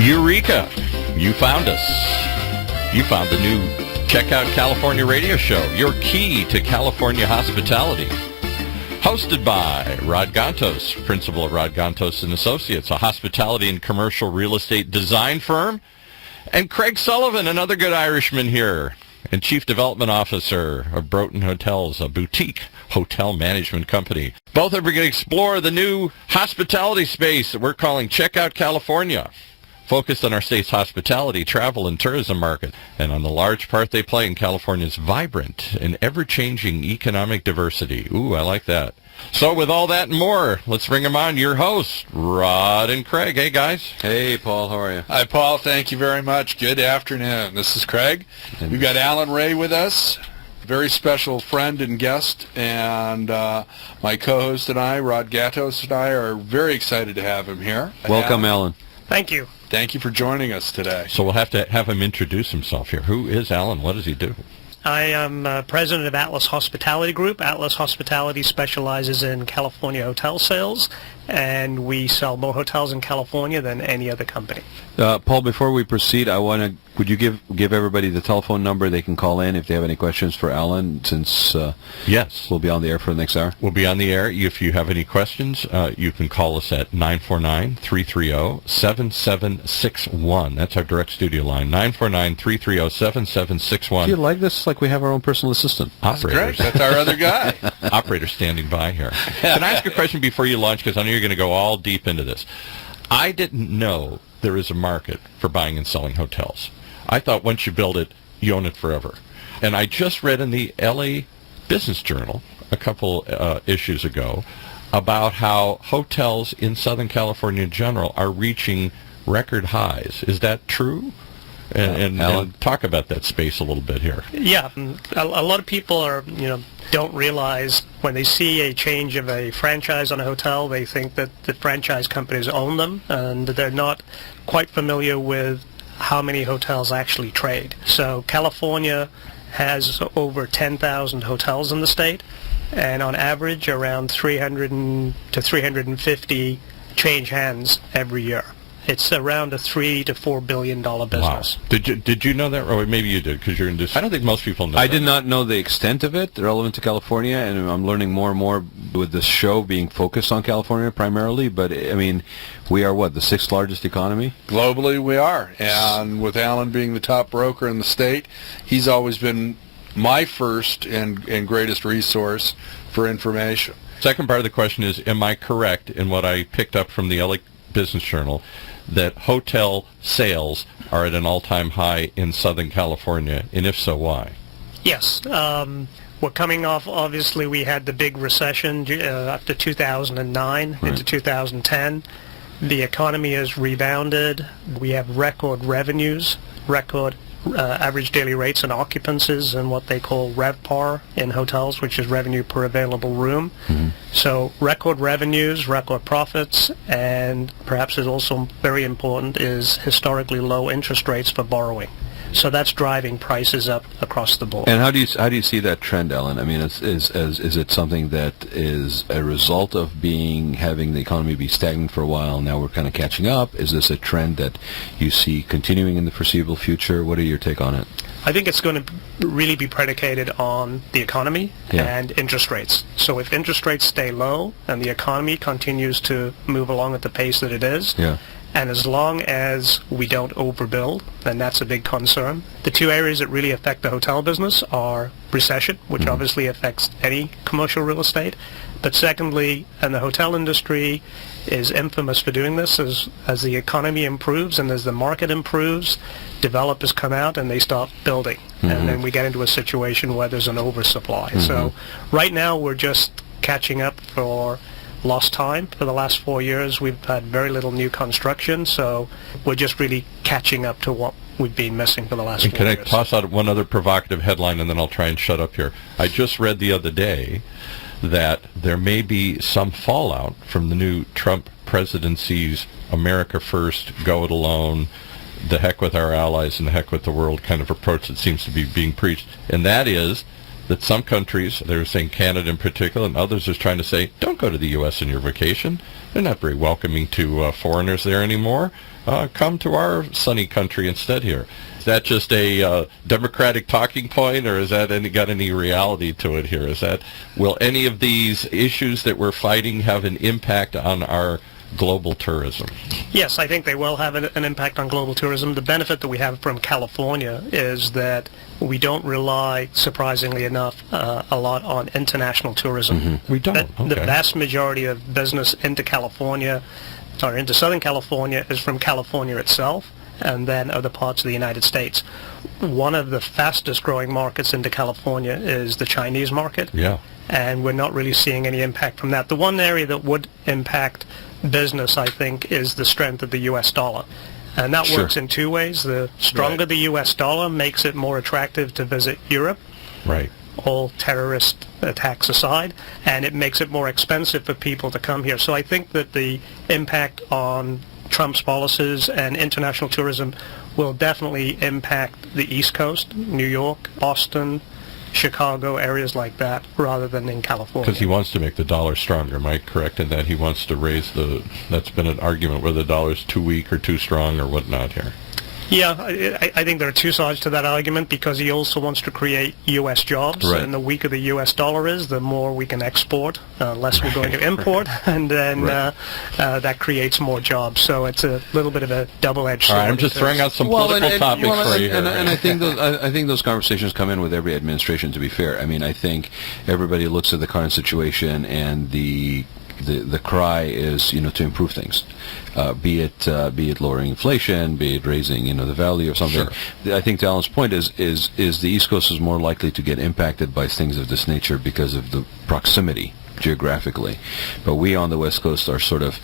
Eureka! You found us. You found the new Check Out California radio show, your key to California hospitality. Hosted by Rod Gantos, principal of Rod Gantos & Associates, a hospitality and commercial real estate design firm, and Craig Sullivan, another good Irishman here, and Chief Development Officer of Broughton Hotels, a boutique hotel management company. Both are going to explore the new hospitality space that we're calling Check Out California, focused on our state's hospitality, travel, and tourism market, and on the large part they play in California's vibrant and ever-changing economic diversity. Ooh, I like that. So with all that and more, let's bring them on. Your hosts, Rod and Craig. Hey, guys. Hey, Paul. How are you? Hi, Paul. Thank you very much. Good afternoon. This is Craig. We've got Alan Reay with us, very special friend and guest, and my co-host and I, Rod Gantos, and I are very excited to have him here. Welcome, Alan. Thank you. Thank you for joining us today. So we'll have to have him introduce himself here. Who is Alan? What does he do? I am president of Atlas Hospitality Group. Atlas Hospitality specializes in California hotel sales, and we sell more hotels in California than any other company. Paul, before we proceed, would you give everybody the telephone number they can call in if they have any questions for Alan, since yes, we'll be on the air for the next hour? We'll be on the air. If you have any questions, you can call us at 949-330-7761. That's our direct studio line, 949-330-7761. Do you like this? Like we have our own personal assistant. Operators. That's our other guy. Operator standing by here. Can I ask a question before you launch, because I know you're going to go all deep into this. I didn't know there is a market for buying and selling hotels. I thought once you build it, you own it forever. And I just read in the LA Business Journal a couple issues ago about how hotels in Southern California in general are reaching record highs. Is that true? And talk about that space a little bit here. Yeah, a lot of people don't realize when they see a change of a franchise on a hotel, they think that the franchise companies own them, and they're not quite familiar with how many hotels actually trade. So California has over 10,000 hotels in the state, and on average around 300 to 350 change hands every year. It's around a $3 to $4 billion business. Wow. Did you know that? Or maybe you did, because you're in this. I don't think most people know I that. did not know the extent of it relevant to California, and I'm learning more and more with this show being focused on California primarily. But, I mean, we are, the sixth largest economy? Globally, we are. And with Alan being the top broker in the state, he's always been my first and greatest resource for information. Second part of the question is, am I correct in what I picked up from the LA Business Journal that hotel sales are at an all-time high in Southern California, and if so, why? Yes. We're coming off, obviously, we had the big recession after 2009 into 2010. The economy has rebounded. We have record revenues, record average daily rates and occupancies, and what they call RevPAR in hotels, which is revenue per available room. Mm-hmm. So record revenues, record profits, and perhaps is also very important is historically low interest rates for borrowing. So that's driving prices up across the board. And how do you see that trend, Ellen? I mean, is it something that is a result of having the economy be stagnant for a while? Now we're kind of catching up. Is this a trend that you see continuing in the foreseeable future? What are your take on it? I think it's going to really be predicated on the economy and interest rates. So if interest rates stay low and the economy continues to move along at the pace that it is, and as long as we don't overbuild, then that's a big concern. The two areas that really affect the hotel business are recession, which obviously affects any commercial real estate. But secondly, and the hotel industry is infamous for doing this, as the economy improves and as the market improves, developers come out and they start building. And then we get into a situation where there's an oversupply. So right now we're just catching up for lost time. For the last 4 years, we've had very little new construction, so we're just really catching up to what we've been missing for the last 4 years. Can I toss out one other provocative headline, and then I'll try and shut up here? I just read the other day that there may be some fallout from the new Trump presidency's America First, go it alone, the heck with our allies and the heck with the world kind of approach that seems to be being preached, and that is that some countries, they're saying Canada in particular, and others are trying to say, don't go to the U.S. on your vacation. They're not very welcoming to foreigners there anymore. Come to our sunny country instead here. Is that just a Democratic talking point, or is that got any reality to it here? Will any of these issues that we're fighting have an impact on our global tourism? Yes, I think they will have an impact on global tourism. The benefit that we have from California is that we don't rely, surprisingly enough, a lot on international tourism. Mm-hmm. We don't. The vast majority of business into California, or into Southern California, is from California itself, and then other parts of the United States. One of the fastest growing markets into California is the Chinese market. Yeah. And we're not really seeing any impact from that. The one area that would impact business, I think, is the strength of the U.S. dollar. And that works in two ways. The stronger the U.S. dollar makes it more attractive to visit Europe. Right. All terrorist attacks aside, and it makes it more expensive for people to come here. So I think that the impact on Trump's policies and international tourism will definitely impact the East Coast, New York, Boston, Chicago, areas like that, rather than in California. Because he wants to make the dollar stronger. Am I correct in that he wants to raise that's been an argument whether the dollar's too weak or too strong or whatnot here? Yeah, I think there are two sides to that argument, because he also wants to create U.S. jobs, and the weaker the U.S. dollar is, the more we can export, less we're going to import, and then that creates more jobs. So it's a little bit of a double-edged sword. All right, I'm just throwing out some political topics for you here. And I think those conversations come in with every administration, to be fair. I mean, I think everybody looks at the current situation, and the cry is, to improve things, be it lowering inflation, be it raising, the value of something. Sure. I think to Alan's point is the East Coast is more likely to get impacted by things of this nature because of the proximity geographically, but we on the West Coast are sort of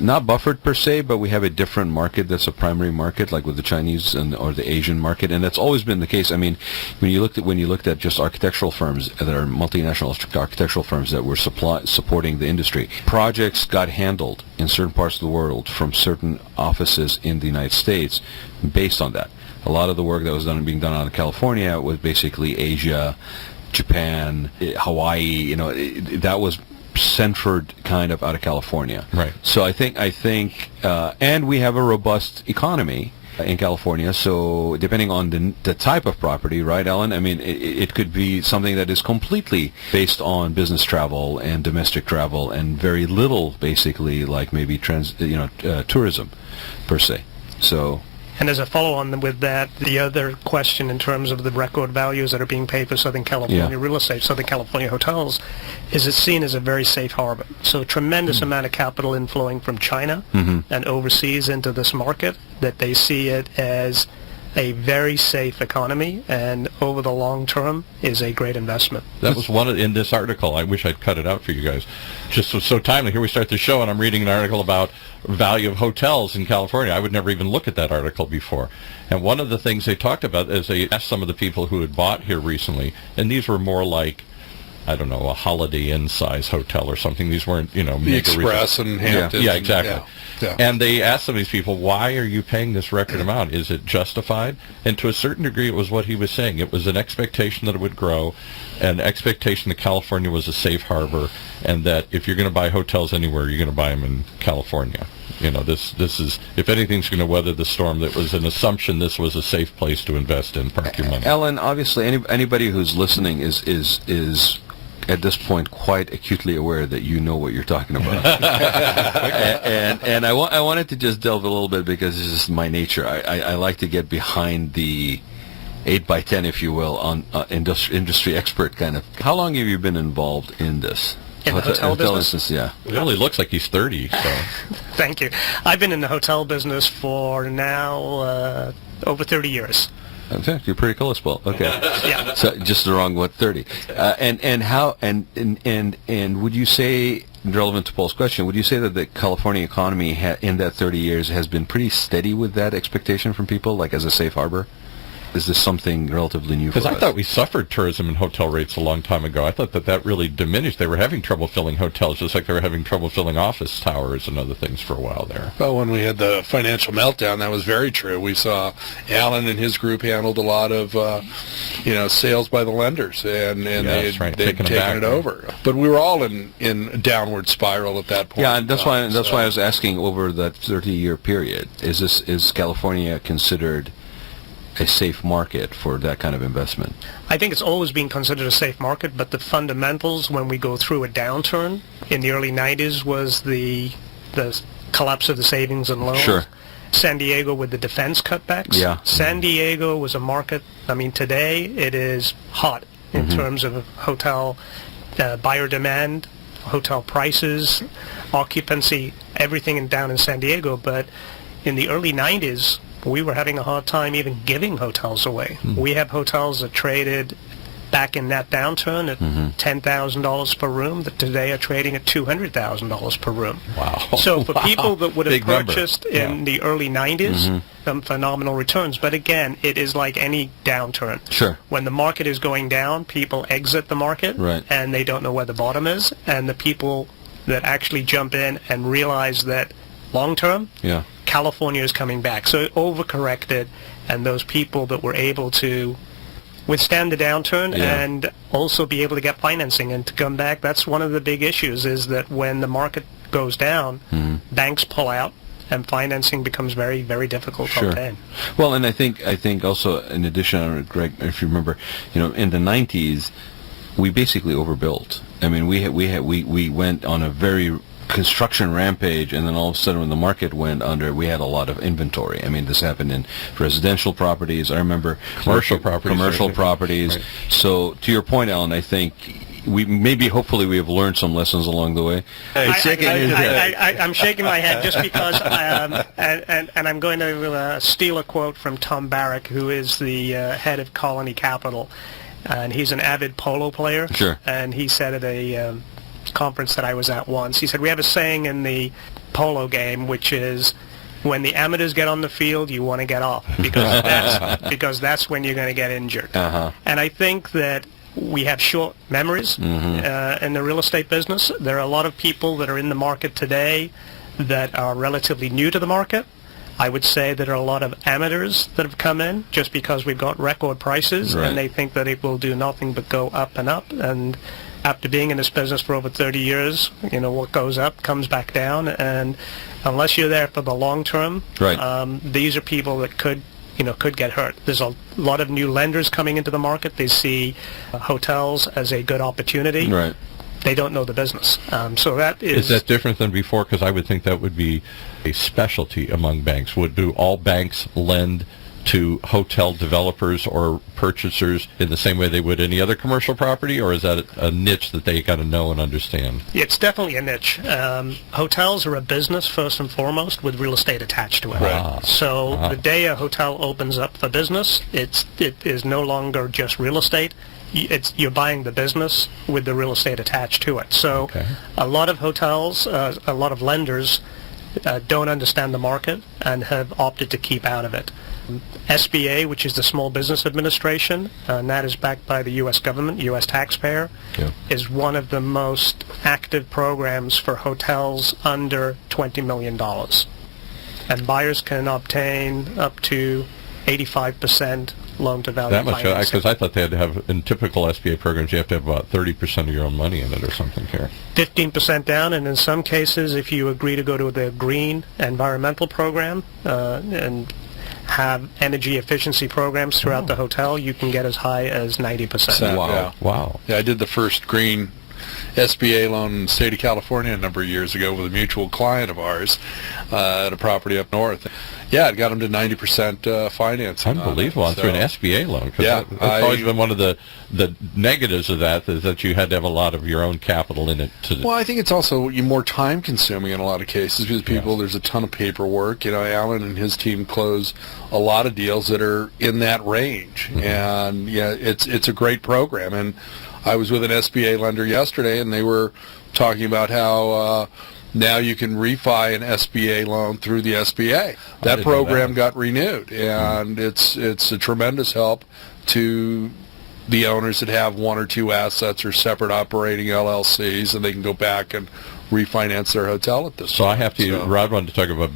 not buffered per se, but we have a different market that's a primary market, like with the Chinese or the Asian market, and that's always been the case. I mean, when you looked at just architectural firms that are multinational architectural firms that were supporting the industry, projects got handled in certain parts of the world from certain offices in the United States based on that. A lot of the work that was being done out of California was basically Asia, Japan, Hawaii. That was centered kind of out of California. Right. So I think, and we have a robust economy in California. So depending on the type of property, right, Alan? I mean, it could be something that is completely based on business travel and domestic travel, and very little, basically, like maybe tourism, per se. So. And as a follow-on with that, the other question in terms of the record values that are being paid for Southern California real estate, Southern California hotels, is it's seen as a very safe harbor. So a tremendous amount of capital inflowing from China and overseas into this market, that they see it as a very safe economy, and over the long term is a great investment. That was one in this article. I wish I'd cut it out for you guys. Just so timely. Here we start the show, and I'm reading an article about value of hotels in California. I would never even look at that article before. And one of the things they talked about is they asked some of the people who had bought here recently, and these were more like, I don't know, a Holiday Inn size hotel or something. These weren't, mega Express and Hamptons. Yeah, exactly. Yeah. And they asked some of these people, why are you paying this record amount? Is it justified? And to a certain degree, it was what he was saying. It was an expectation that it would grow, an expectation that California was a safe harbor, and that if you're going to buy hotels anywhere, you're going to buy them in California. This is, if anything's going to weather the storm, that was an assumption this was a safe place to invest in, park your money. Alan, obviously, anybody who's listening is at this point quite acutely aware that you know what you're talking about. and I wanted to just delve a little bit, because this is my nature. I like to get behind the 8x10, if you will, on industry expert kind of. How long have you been involved in this? In the hotel business? Yeah. It really looks like he's 30. So. Thank you. I've been in the hotel business for now over 30 years. Okay, you're pretty close, Paul. Okay. Yeah. So just the wrong 30. And would you say, relevant to Paul's question, would you say that the California economy in that 30 years has been pretty steady with that expectation from people, like as a safe harbor? is this something relatively new for us? Because I thought we suffered tourism and hotel rates a long time ago. I thought that really diminished. They were having trouble filling hotels, just like they were having trouble filling office towers and other things for a while there. Well, when we had the financial meltdown, that was very true. We saw Alan and his group handled a lot of, sales by the lenders, and they'd taken it over. But we were all in a downward spiral at that point. Yeah, and that's why I was asking, over that 30-year period, is California considered a safe market for that kind of investment? I think it's always been considered a safe market, but the fundamentals when we go through a downturn in the early 90s was the collapse of the savings and loans. Sure. San Diego with the defense cutbacks. Yeah. San Diego was a market, today it is hot in terms of hotel buyer demand, hotel prices, occupancy, everything down in San Diego. But in the early 90s, we were having a hard time even giving hotels away. We have hotels that traded back in that downturn at $10,000 per room that today are trading at $200,000 per room. Wow. So for people that would have Big number. purchased in the early 90s, some phenomenal returns. But again, it is like any downturn. Sure. When the market is going down, people exit the market, right, and they don't know where the bottom is. And the people that actually jump in and realize that long term, California is coming back. So it overcorrected, and those people that were able to withstand the downturn and also be able to get financing and to come back, that's one of the big issues, is that when the market goes down, banks pull out, and financing becomes very, very difficult to obtain. Well, and I think also, in addition, Greg, if you remember, in the 90s, we basically overbuilt. I mean, we went on a very construction rampage, and then all of a sudden when the market went under, we had a lot of inventory. I mean, this happened in residential properties. I remember commercial properties. Right. So to your point, Alan, I think hopefully we have learned some lessons along the way. I'm shaking my head just because, and I'm going to steal a quote from Tom Barrack, who is the head of Colony Capital, and he's an avid polo player. Sure. And he said at a conference that I was at once, he said, we have a saying in the polo game, which is, when the amateurs get on the field, you want to get off, because that's when you're going to get injured. And I think that we have short memories in the real estate business. There are a lot of people that are in the market today that are relatively new to the market. I would say that there are a lot of amateurs that have come in just because we've got record prices, and they think that it will do nothing but go up and up. And after being in this business for over 30 years, what goes up comes back down. And unless you're there for the long term, these are people that could get hurt. There's a lot of new lenders coming into the market. They see hotels as a good opportunity. Right. They don't know the business. So that is... Is that different than before? Because I would think that would be a specialty among banks. Do all banks lend to hotel developers or purchasers in the same way they would any other commercial property, or is that a niche that they got to know and understand? It's definitely a niche. Hotels are a business first and foremost with real estate attached to it. So the day a hotel opens up for business, it is no longer just real estate. You're buying the business with the real estate attached to it. So a lot of hotels, a lot of lenders don't understand the market and have opted to keep out of it. SBA, which is the Small Business Administration, and that is backed by the U.S. government, U.S. taxpayer, is one of the most active programs for hotels under $20 million. And buyers can obtain up to 85% loan-to-value that much, financing. because I thought they had to have, in typical SBA programs, you have to have about 30% of your own money in it or something here. 15% down, and in some cases, if you agree to go to the green environmental program and have energy efficiency programs throughout the hotel, you can get as high as 90%. Wow. Yeah, I did the first green SBA loan in the state of California a number of years ago with a mutual client of ours at a property up north. Yeah, it got them to 90% financing. Unbelievable. Through an SBA loan. That's always been one of the negatives of that, is that you had to have a lot of your own capital in it. Well, I think it's also more time-consuming in a lot of cases because there's a ton of paperwork. Alan and his team close a lot of deals that are in that range. And, it's a great program. And I was with an SBA lender yesterday, and they were talking about how now you can refi an SBA loan through the SBA. That program got renewed, and it's a tremendous help to the owners that have one or two assets or separate operating LLCs, and they can go back and refinance their hotel at this point. So I have to, Rod wanted to talk about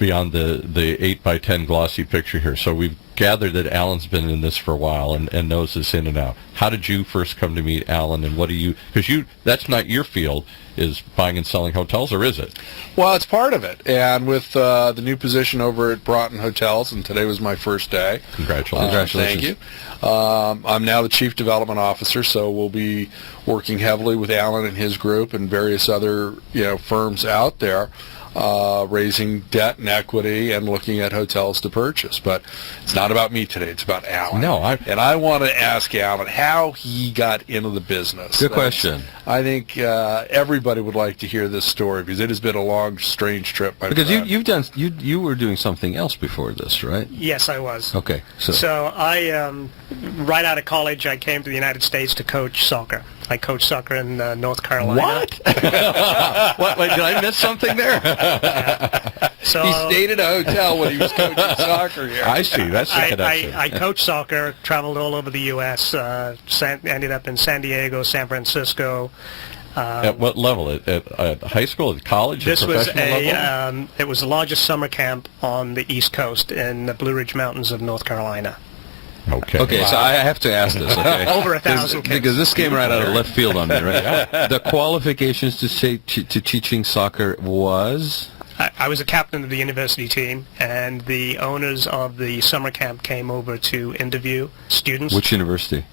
beyond the 8 by 10 glossy picture here. So we've gathered that Alan's been in this for a while and knows this in and out. How did you first come to meet Alan, and what do you, because that's not your field, is buying and selling hotels, or is it? Well, it's part of it. And with the new position over at Broughton Hotels, and today was my first day. Congratulations. Thank you. I'm now the Chief Development Officer, so we'll be working heavily with Alan and his group and various other firms out there, raising debt and equity and looking at hotels to purchase. But it's not about me today. It's about Alan. No, and I want to ask Alan how he got into the business. Good question. I think everybody would like to hear this story because it has been a long, strange trip. Because you were doing something else before this, right? Yes, I was. Okay. So I, right out of college, I came to the United States to coach soccer. I coached soccer in North Carolina. What? Wait, did I miss something there? So he stayed at a hotel when he was coaching soccer here. I see. That's the connection. I coached soccer, traveled all over the U.S., ended up in San Diego, San Francisco. At what level? At high school? At college? This at was professional level? It was the largest summer camp on the East Coast in the Blue Ridge Mountains of North Carolina. Okay. Okay, wow. So I have to ask this, okay? Over 1,000 kids. Because this came right out of left field on me, right? The qualifications to teaching soccer was? I was a captain of the university team, and the owners of the summer camp came over to interview students. Which university?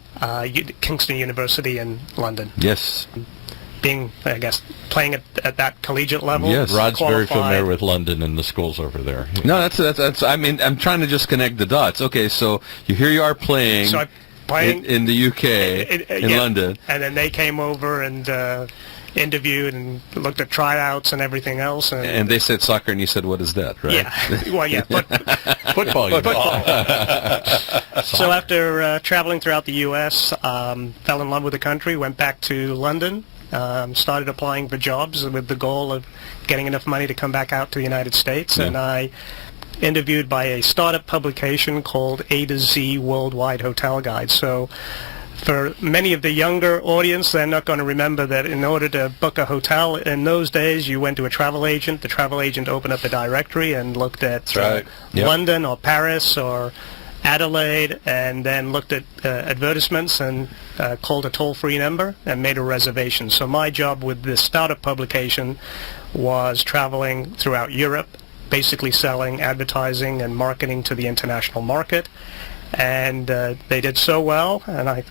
Kingston University in London. Yes. Being, I guess, playing at that collegiate level. Yes. Rod's very familiar with London and the schools over there. No, that's. I mean, I'm trying to just connect the dots. Okay, so here you are playing. So I'm playing in the UK, in London, and then they came over and interviewed and looked at tryouts and everything else. And they said soccer, and you said, "What is that?" Right? Yeah. Well, yeah. Football. So after traveling throughout the U.S., fell in love with the country, went back to London. Started applying for jobs with the goal of getting enough money to come back out to the United States, and I interviewed by a startup publication called A to Z Worldwide Hotel Guide. So for many of the younger audience, they're not going to remember that in order to book a hotel in those days, you went to a travel agent. The travel agent opened up a directory and looked at London or Paris or Adelaide, and then looked at advertisements and called a toll-free number and made a reservation. So my job with this startup publication was traveling throughout Europe, basically selling advertising and marketing to the international market. And they did so well, and I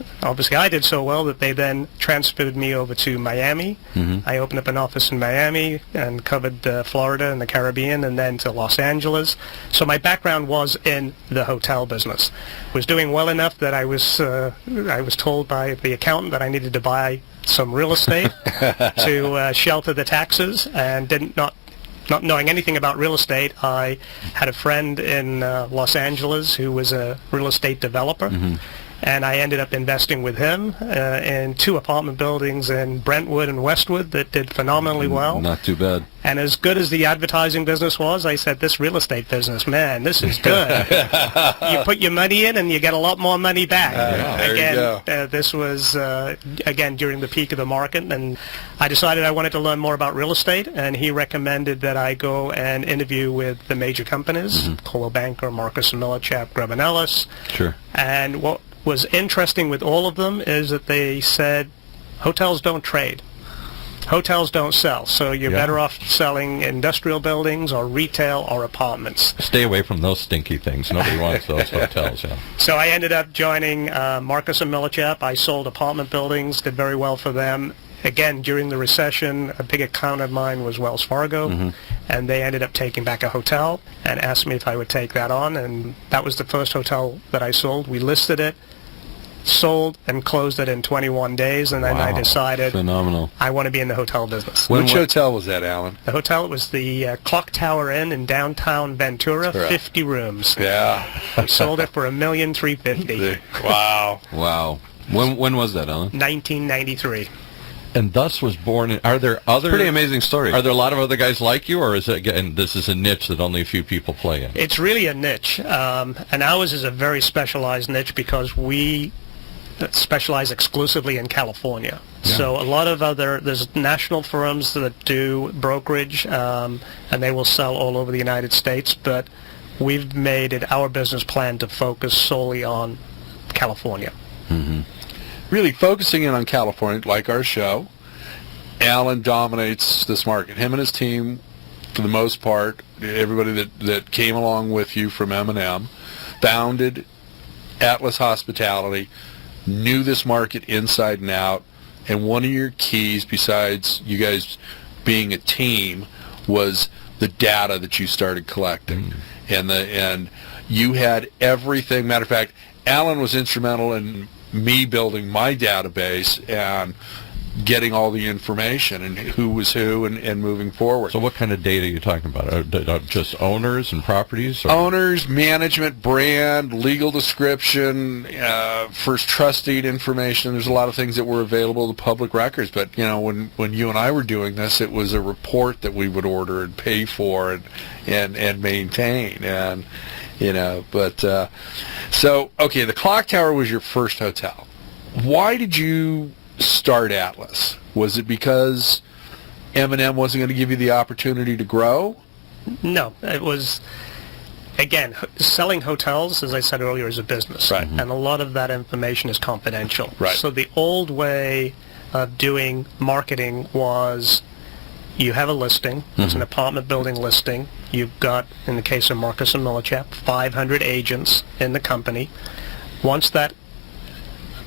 did so well that they then transferred me over to Miami. Mm-hmm. I opened up an office in Miami and covered Florida and the Caribbean, and then to Los Angeles. So my background was in the hotel business. Was doing well enough that I was told by the accountant that I needed to buy some real estate to shelter the taxes, and not knowing anything about real estate, I had a friend in Los Angeles who was a real estate developer, and I ended up investing with him in 2 apartment buildings in Brentwood and Westwood that did phenomenally well. Not too bad. And as good as the advertising business was, I said, this real estate business, man, this is good. You put your money in and you get a lot more money back. This was, again, during the peak of the market, and I decided I wanted to learn more about real estate, and he recommended that I go and interview with the major companies, Coldwell Banker, Marcus & Millichap, Grubb & Ellis. Sure. And what was interesting with all of them is that they said hotels don't trade. Hotels don't sell, so you're better off selling industrial buildings or retail or apartments. Stay away from those stinky things. Nobody wants those hotels. Yeah. So I ended up joining Marcus & Millichap. I sold apartment buildings, did very well for them. Again, during the recession, a big account of mine was Wells Fargo, and they ended up taking back a hotel and asked me if I would take that on, and that was the first hotel that I sold. We listed it, sold, and closed it in 21 days, and then I decided I want to be in the hotel business. Which hotel was that, Alan? The hotel was the Clock Tower Inn in downtown Ventura, 50 rooms. Yeah. We sold it for $1,350,000. Wow. Wow. When was that, Alan? 1993. And thus was born. Are there other pretty amazing story? Are there a lot of other guys like you, or is it, again, this is a niche that only a few people play in? It's really a niche, and ours is a very specialized niche because we specialize exclusively in California. Yeah. So a lot of there's national firms that do brokerage, and they will sell all over the United States, but we've made it our business plan to focus solely on California. Mm-hmm. Really focusing in on California, like our show. Alan dominates this market. Him and his team, for the most part, everybody that came along with you from M&M, founded Atlas Hospitality, knew this market inside and out, and one of your keys, besides you guys being a team, was the data that you started collecting. And you had everything. Matter of fact, Alan was instrumental in me building my database and getting all the information and who was who and moving forward. So what kind of data are you talking about? Just owners and properties? Or? Owners, management, brand, legal description, first trust deed information. There's a lot of things that were available to public records, but when you and I were doing this, it was a report that we would order and pay for and maintain. And so okay, the Clock Tower was your first hotel. Why did you start Atlas? Was it because M&M wasn't going to give you the opportunity to grow? No, it was, again, selling hotels, as I said earlier, is a business. Right. And a lot of that information is confidential. Right. So the old way of doing marketing was you have a listing, it's an apartment building listing, you've got, in the case of Marcus and Millichap, 500 agents in the company. Once that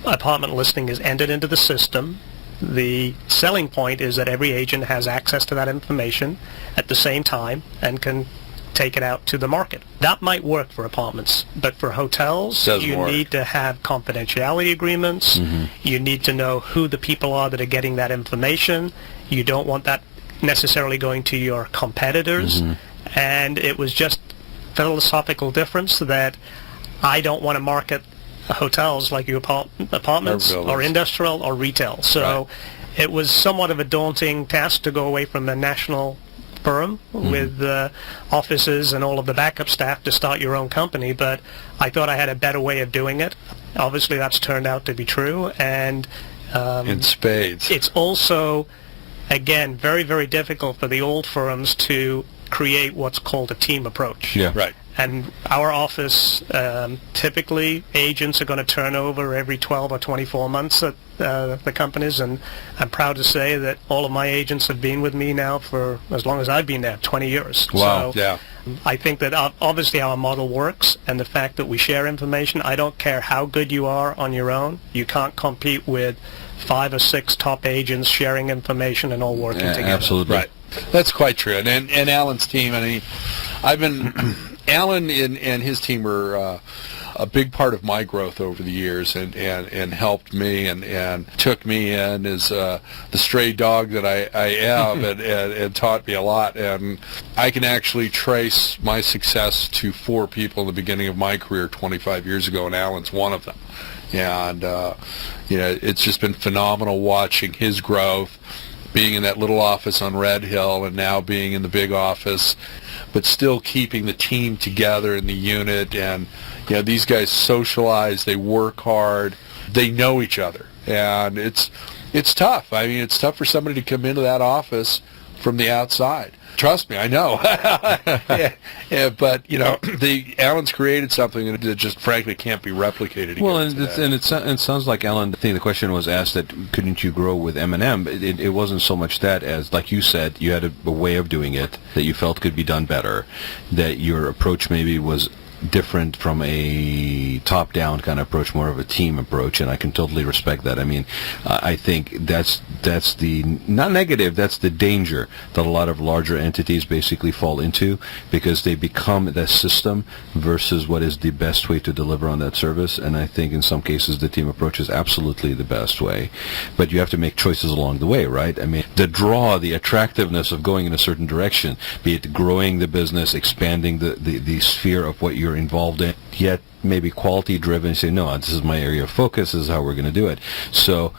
apartment listing is entered into the system, the selling point is that every agent has access to that information at the same time and can take it out to the market. That might work for apartments, but for hotels, you need to have confidentiality agreements. You need to know who the people are that are getting that information. You don't want that necessarily going to your competitors. And it was just philosophical difference that I don't want to market hotels like you apartments or industrial or retail. So it was somewhat of a daunting task to go away from the national firm with offices and all of the backup staff to start your own company, but I thought I had a better way of doing it. Obviously that's turned out to be true, and in spades. It's also, again, very, very difficult for the old firms to create what's called a team approach. Yeah. Right. And our office, typically, agents are going to turn over every 12 or 24 months at the companies, and I'm proud to say that all of my agents have been with me now for as long as I've been there, 20 years. Wow. So yeah. I think that obviously our model works, and the fact that we share information, I don't care how good you are on your own, you can't compete with 5 or 6 top agents sharing information and all working together. Absolutely. Right. That's quite true. And Alan's team, I mean, I've been... Alan and his team were a big part of my growth over the years and helped me and took me in as the stray dog that I am and taught me a lot. And I can actually trace my success to 4 people in the beginning of my career 25 years ago, and Alan's one of them. And, it's just been phenomenal watching his growth, being in that little office on Red Hill and now being in the big office, but still keeping the team together in the unit. And these guys socialize, they work hard, they know each other, and it's tough. I mean, it's tough for somebody to come into that office from the outside. Trust me, I know. But Alan's created something that just frankly can't be replicated. Well, and it sounds like Alan. I think the question was asked that couldn't you grow with M&M? It wasn't so much that as, like you said, you had a way of doing it that you felt could be done better, that your approach maybe was different from a top-down kind of approach, more of a team approach, and I can totally respect that. I mean, I think that's the, not negative, that's the danger that a lot of larger entities basically fall into, because they become the system versus what is the best way to deliver on that service. And I think in some cases the team approach is absolutely the best way, but you have to make choices along the way, right? I mean, the draw, the attractiveness of going in a certain direction, be it growing the business, expanding the sphere of what you're involved in, yet maybe quality driven, say, no, this is my area of focus, this is how we're going to do it. So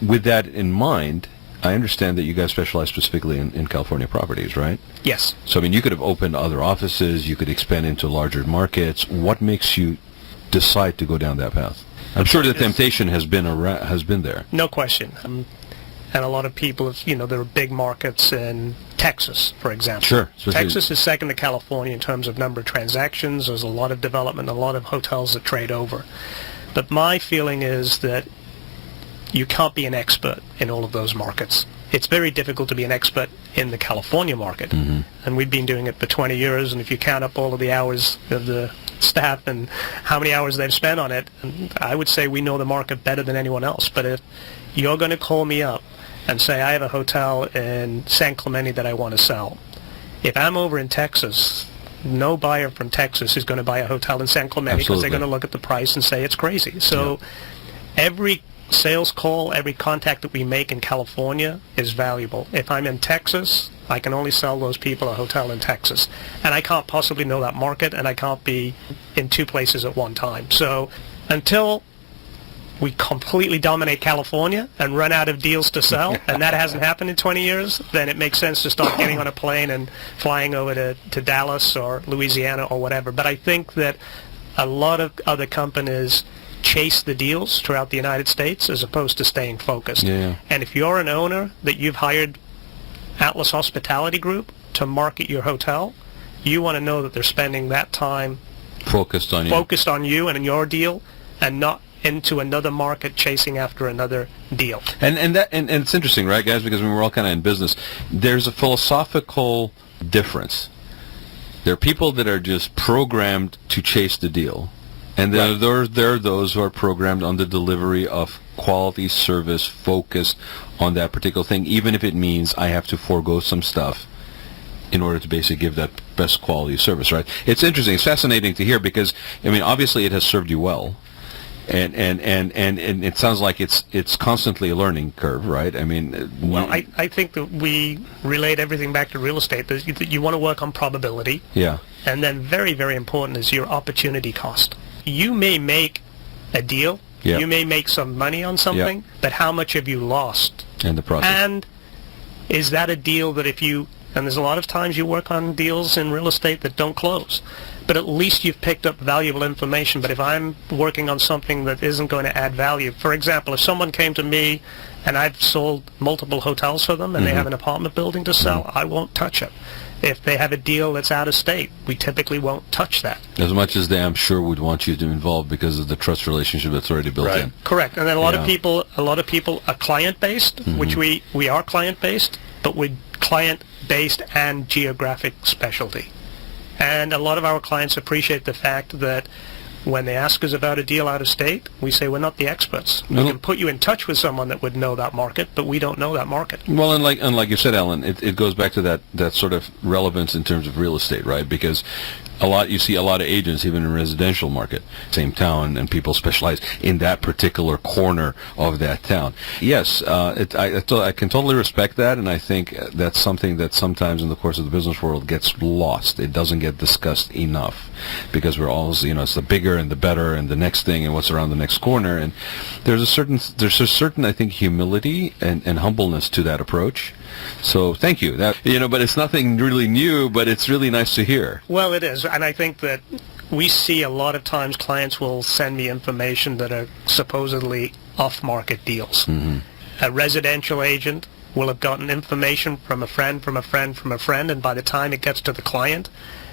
with that in mind, I understand that you guys specialize specifically in California properties, right? Yes. So, I mean, you could have opened other offices, you could expand into larger markets. What makes you decide to go down that path? I'm sure the temptation has been there. No question. And a lot of people, there are big markets in Texas, for example. Sure. Texas is second to California in terms of number of transactions. There's a lot of development, a lot of hotels that trade over. But my feeling is that you can't be an expert in all of those markets. It's very difficult to be an expert in the California market. Mm-hmm. And we've been doing it for 20 years, and if you count up all of the hours of the staff and how many hours they've spent on it, I would say we know the market better than anyone else. But if you're going to call me up and say, I have a hotel in San Clemente that I want to sell, if I'm over in Texas, no buyer from Texas is going to buy a hotel in San Clemente because they're going to look at the price and say it's crazy. So every sales call, every contact that we make in California is valuable. If I'm in Texas, I can only sell those people a hotel in Texas. And I can't possibly know that market, and I can't be in two places at one time. So until we completely dominate California and run out of deals to sell, and that hasn't happened in 20 years, then it makes sense to start getting on a plane and flying over to Dallas or Louisiana or whatever. But I think that a lot of other companies chase the deals throughout the United States as opposed to staying focused. Yeah. And if you're an owner that you've hired Atlas Hospitality Group to market your hotel, you want to know that they're spending that time focused on you and in your deal, and not into another market chasing after another deal. And it's interesting, right, guys, because we're all kind of in business. There's a philosophical difference. There are people that are just programmed to chase the deal. And there are those who are programmed on the delivery of quality service focused on that particular thing, even if it means I have to forego some stuff in order to basically give that best quality service, right? It's interesting. It's fascinating to hear because, I mean, obviously it has served you well. And it sounds like it's constantly a learning curve, right? I mean, well, I think that we relate everything back to real estate. That you want to work on probability. Yeah. And then very, very important is your opportunity cost. You may make a deal, you may make some money on something, but how much have you lost in the process? And is that a deal that and there's a lot of times you work on deals in real estate that don't close, but at least you've picked up valuable information. But if I'm working on something that isn't going to add value, for example, if someone came to me and I've sold multiple hotels for them and they have an apartment building to sell, I won't touch it. If they have a deal that's out of state, we typically won't touch that. As much as they, I'm sure, would want you to involve because of the trust relationship that's already built in. Correct. And then a lot of people are client-based, which we are client-based, but we're client-based and geographic specialty. And a lot of our clients appreciate the fact that when they ask us about a deal out of state, we say we're not the experts. We can put you in touch with someone that would know that market, but we don't know that market. Well, and like you said, Alan, it goes back to that sort of relevance in terms of real estate, right? Because you see a lot of agents, even in residential market, same town, and people specialize in that particular corner of that town. Yes, I can totally respect that, and I think that's something that sometimes in the course of the business world gets lost. It doesn't get discussed enough because we're always, it's the bigger and the better and the next thing and what's around the next corner. And there's a certain I think humility and humbleness to that approach. So thank you. But it's nothing really new, but it's really nice to hear. Well, it is, and I think that we see a lot of times clients will send me information that are supposedly off-market deals. Mm-hmm. A residential agent will have gotten information from a friend, from a friend, from a friend, and by the time it gets to the client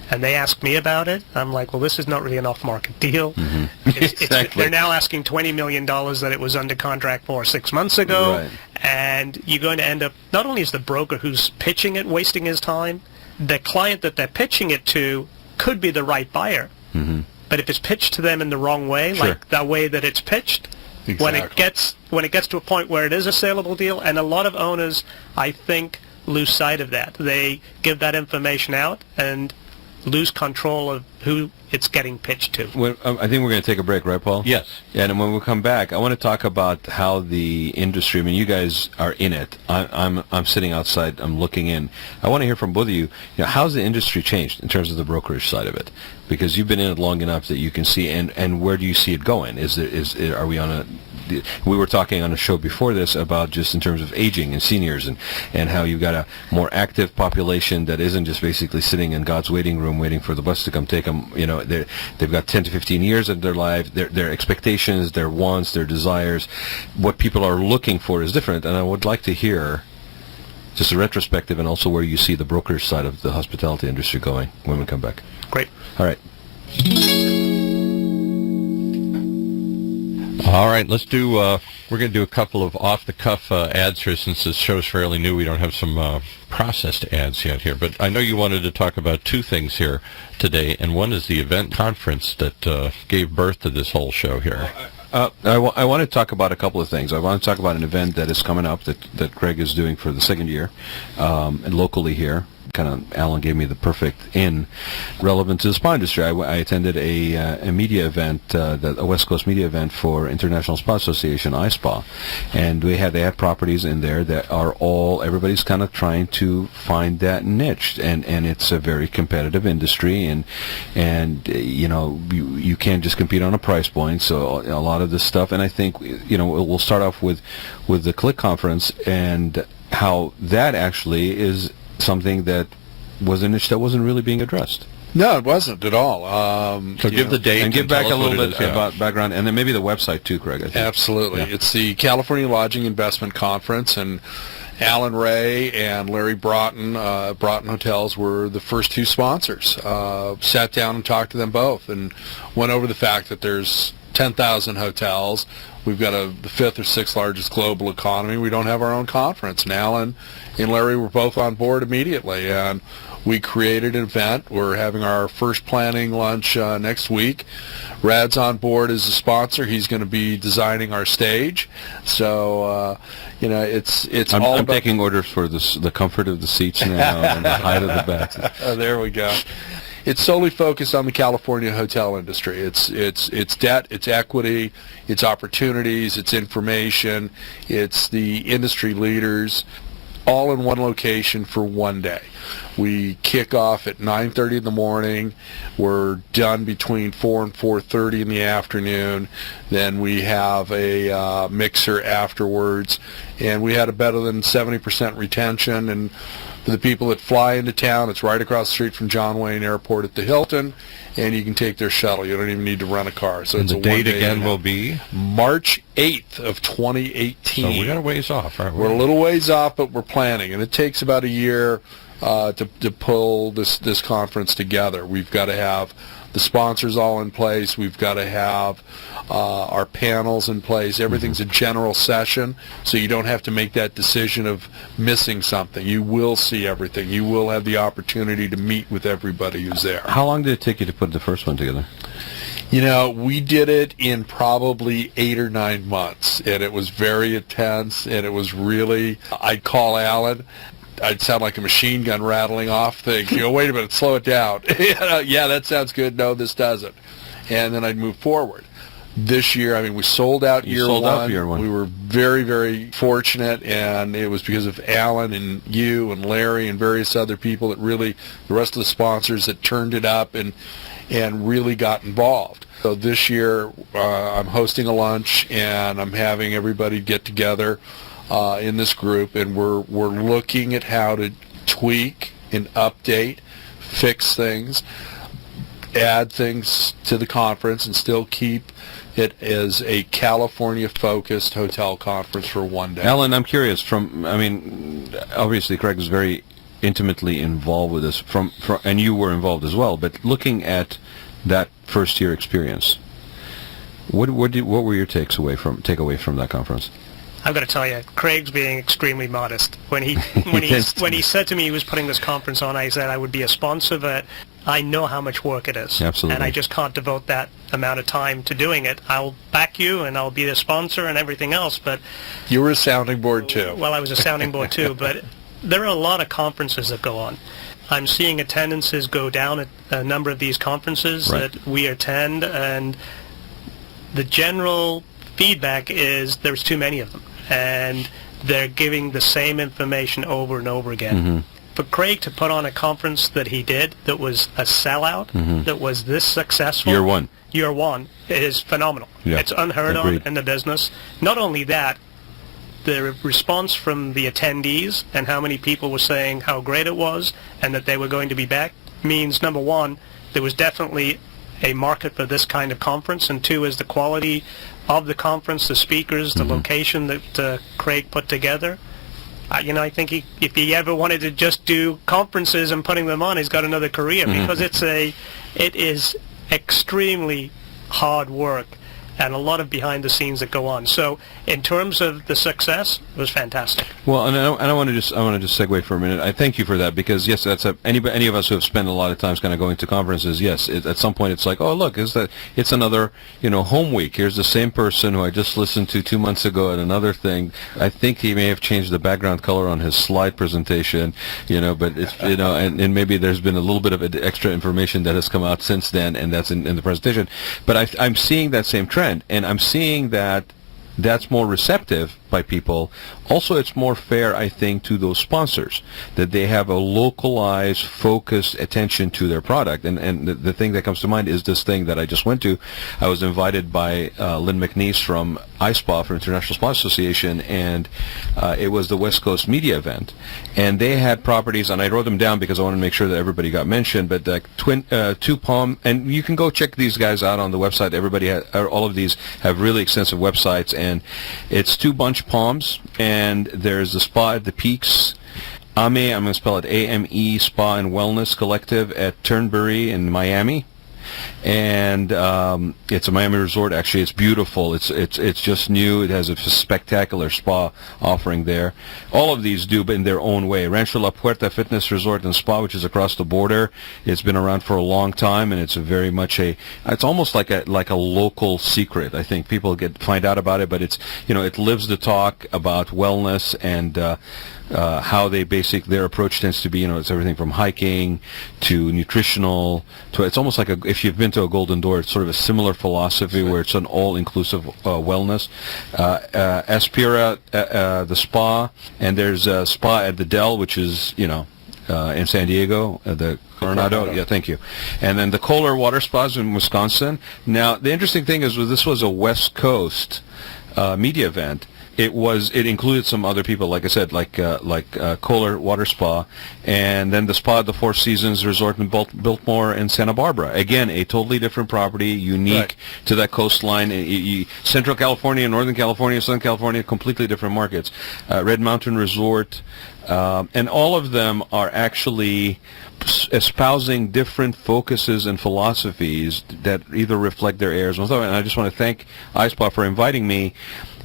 and they ask me about it, I'm like, well, this is not really an off-market deal. Mm-hmm. Exactly. They're now asking $20 million that it was under contract for 6 months ago. Right. And you're going to end up, not only is the broker who's pitching it wasting his time, the client that they're pitching it to could be the right buyer. Mm-hmm. But if it's pitched to them in the wrong way, like the way that it's pitched, when it gets to a point where it is a saleable deal, and a lot of owners, I think, lose sight of that. They give that information out and lose control of who it's getting pitched to. I think we're going to take a break, right, Paul? Yes. And when we come back, I want to talk about how the industry, I mean, you guys are in it. I'm sitting outside, I'm looking in. I want to hear from both of you, how's the industry changed in terms of the brokerage side of it? Because you've been in it long enough that you can see, and where do you see it going? Are we on a, we were talking on a show before this about just in terms of aging and seniors and how you've got a more active population that isn't just basically sitting in God's waiting room waiting for the bus to come take them. You know, they've got 10 to 15 years of their life. Their expectations, their wants, their desires, what people are looking for is different. And I would like to hear just a retrospective and also where you see the brokerage side of the hospitality industry going when we come back. Great. All right. All right, let's do, we're going to do a couple of off-the-cuff ads here since this show's fairly new. We don't have some processed ads yet here, but I know you wanted to talk about two things here today, and one is the event conference that gave birth to this whole show here. I want to talk about a couple of things. I want to talk about an event that is coming up that Craig is doing for the second year and locally here. Alan gave me the perfect in relevant to the spa industry. I attended a media event, a West Coast media event for International Spa Association, iSpa, and they had properties in there that are everybody's kind of trying to find that niche, and it's a very competitive industry, and you know you can't just compete on a price point. So a lot of this stuff, and I think we'll start off with the Click conference and how that actually is something that was a niche that wasn't really being addressed. No, it wasn't at all. So give the date and give back a little bit about background, and then maybe the website too, Craig. I think. Absolutely. Yeah. It's the California Lodging Investment Conference, and Alan Reay and Larry Broughton, Broughton Hotels, were the first two sponsors. Sat down and talked to them both and went over the fact that there's 10,000 hotels. We've got the fifth or sixth largest global economy. We don't have our own conference. And Alan and Larry were both on board immediately, and we created an event. We're having our first planning lunch next week. Rad's on board as a sponsor. He's going to be designing our stage. So, it's I'm all about taking orders for the comfort of the seats now and the height of the back. There we go. It's solely focused on the California hotel industry. It's debt, it's equity, it's opportunities, it's information, it's the industry leaders, all in one location for one day. We kick off at 9:30 in the morning. We're done between 4 and 4:30 in the afternoon. Then we have a mixer afterwards, and we had a better than 70% retention. And for the people that fly into town, it's right across the street from John Wayne Airport at the Hilton, and you can take their shuttle. You don't even need to rent a car. So and it's the a date one-day again event. will be March 8th of 2018. So we got a ways off, aren't we? We're a little ways off, but we're planning, and it takes about a year to pull this conference together. We've got to have the sponsors all in place. We've got to have our panels in place. Everything's a general session, so you don't have to make that decision of missing something. You will see everything. You will have the opportunity to meet with everybody who's there. How long did it take you to put the first one together? We did it in probably 8 or 9 months, and it was very intense, and it was really, I'd call Alan. I'd sound like a machine gun rattling off things. Wait a minute, slow it down. Yeah, that sounds good. No, this doesn't. And then I'd move forward. This year, we sold out year one. We were very, very fortunate, and it was because of Alan and you and Larry and various other people that really, the rest of the sponsors that turned it up and really got involved. So this year, I'm hosting a lunch, and I'm having everybody get together in this group, and we're looking at how to tweak and update, fix things, add things to the conference, and still keep it as a California-focused hotel conference for one day. Alan, I'm curious. Obviously, Craig is very intimately involved with this, and you were involved as well. But looking at that first-year experience, what were your takeaway from that conference? I've got to tell you, Craig's being extremely modest. When he said to me he was putting this conference on, I said I would be a sponsor, but I know how much work it is. Absolutely. And I just can't devote that amount of time to doing it. I'll back you, and I'll be the sponsor and everything else, but... You were a sounding board, too. Well, I was a sounding board, too, but there are a lot of conferences that go on. I'm seeing attendances go down at a number of these conferences that we attend, and the general feedback is there's too many of them, and they're giving the same information over and over again. for Craig to put on a conference that he did that was a sellout, that was this successful. Year one is phenomenal. Yeah. It's unheard of in the business. Not only that, the response from the attendees and how many people were saying how great it was and that they were going to be back means, number one, there was definitely a market for this kind of conference, and two is the quality of the conference, the speakers, the location that Craig put together. I think if he ever wanted to just do conferences and putting them on, he's got another career, because it is extremely hard work and a lot of behind the scenes that go on. So in terms of the success, it was fantastic. Well, and I want to just segue for a minute. I thank you for that, because yes, that's any of us who have spent a lot of times kind of going to conferences. Yes, at some point it's like, oh look, it's another home week. Here's the same person who I just listened to 2 months ago at another thing. I think he may have changed the background color on his slide presentation, but it's and maybe there's been a little bit of extra information that has come out since then, and that's in the presentation. But I'm seeing that same trend. And I'm seeing that that's more receptive by people. Also, it's more fair, I think, to those sponsors, that they have a localized, focused attention to their product. And the thing that comes to mind is this thing that I just went to. I was invited by Lynn McNeese from ISPA, from International Sponsors Association, and it was the West Coast Media event. And they had properties, and I wrote them down because I wanted to make sure that everybody got mentioned, but two Palm, and you can go check these guys out on the website. All of these have really extensive websites, and it's Two Bunch Palms, and there's the spa at the Peaks. I'm going to spell it AME Spa and Wellness Collective at Turnberry in Miami. And it's a Miami resort. Actually, it's beautiful. It's just new. It has a spectacular spa offering there. All of these do, but in their own way. Rancho La Puerta Fitness Resort and Spa, which is across the border, it's been around for a long time, and it's very much it's almost like a local secret. I think people find out about it, but it's it lives the talk about wellness and how their approach tends to be, it's everything from hiking to nutritional to, it's almost like if you've been to a Golden Door, it's sort of a similar philosophy where it's an all-inclusive wellness. Aspira, the spa, and there's a spa at the Dell, which is, in San Diego, the Coronado. Yeah, thank you. And then the Kohler Water Spas in Wisconsin. Now, the interesting thing is, this was a West Coast media event. It included some other people, like I said, like Kohler Water Spa, and then the spa at the Four Seasons Resort in Biltmore and Santa Barbara. Again, a totally different property, unique to that coastline. Central California, Northern California, Southern California, completely different markets. Red Mountain Resort, and all of them are actually espousing different focuses and philosophies that either reflect their areas. And I just want to thank ISPA for inviting me.